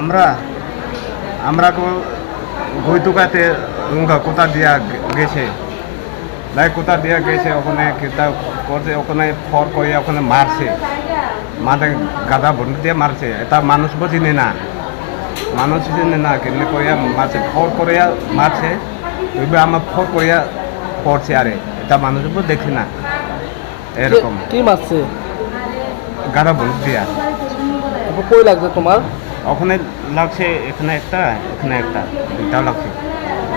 আমরা আমরা তো উঙ্গা কোথা দিয়া গেছে। লাই কোথা দিয়া গেছে, ওখানে কিতা করছে, ওখানে ফর করে ওখানে মারছে। মাথায় গাদা বন্ধু দিয়ে মারছে। এটা মানুষ বোঝেনি না মানুষ চিনে না কেন কইয়া মারছে। ফর করিয়া মারছে ওইবার আমার ফর করিয়া পড়ছে আরে। এটা মানুষ দেখি না। এরকম। কি মারছে? বন্ধু দিয়া। কই লাগছে তোমার? ওখানে লাগছে এখানে একটা এখানে একটা দুইটা লাগছে।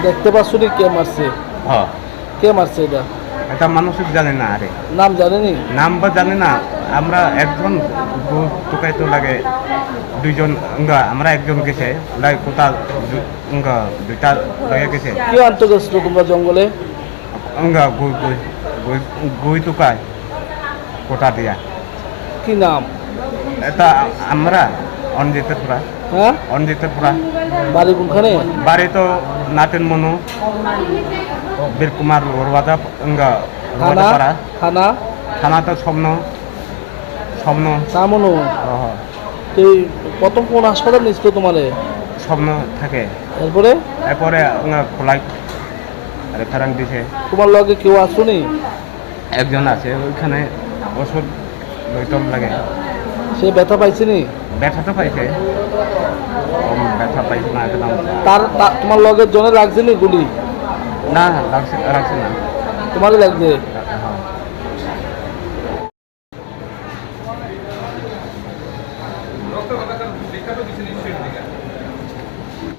দেখতে পাচ্ছ নি কে মারছে? হ্যাঁ। কে মারছে এটা? এটা মানুষ জানে না আরে। নাম জানেনি নাম বা জানে না আমরা একজন তোকাই তো লাগে দুইজন আমরা একজন গেছে লাই কোথা দুইটা লাগে গেছে। কে আনতে গেছিল তোমরা জঙ্গলে? গুই গুই গুই তোকায় কোটা দিয়া। কি নাম? এটা আমরা অনজিতের পুরা হ্যাঁ? অনজিতের পুরা বাড়ি কোনখানে? বাড়ি তো নাতেন মনু বীর কুমার অঙ্গা থানা? থানা থানা? তো স্বপ্ন স্বপ্ন। সামনো তুই প্রথম কোন হাসপাতাল নিছিল তোমারে? স্বপ্ন থাকে। এরপরে? এরপরে খোলাই রেফারেন্স দিছে। তোমার লগে কেউ আসুনি? একজন আছে ওইখানে ওষুধ লইটম লাগে। সে ব্যথা পাইছিনি ব্যথা তো পাইছে। কম ব্যথা পাইছে না একদম। তার তার- তোমার লগের জনে লাগছে নি গুলি? না লাগছে লাগছে না। তোমারই লাগছে? হ্যাঁ।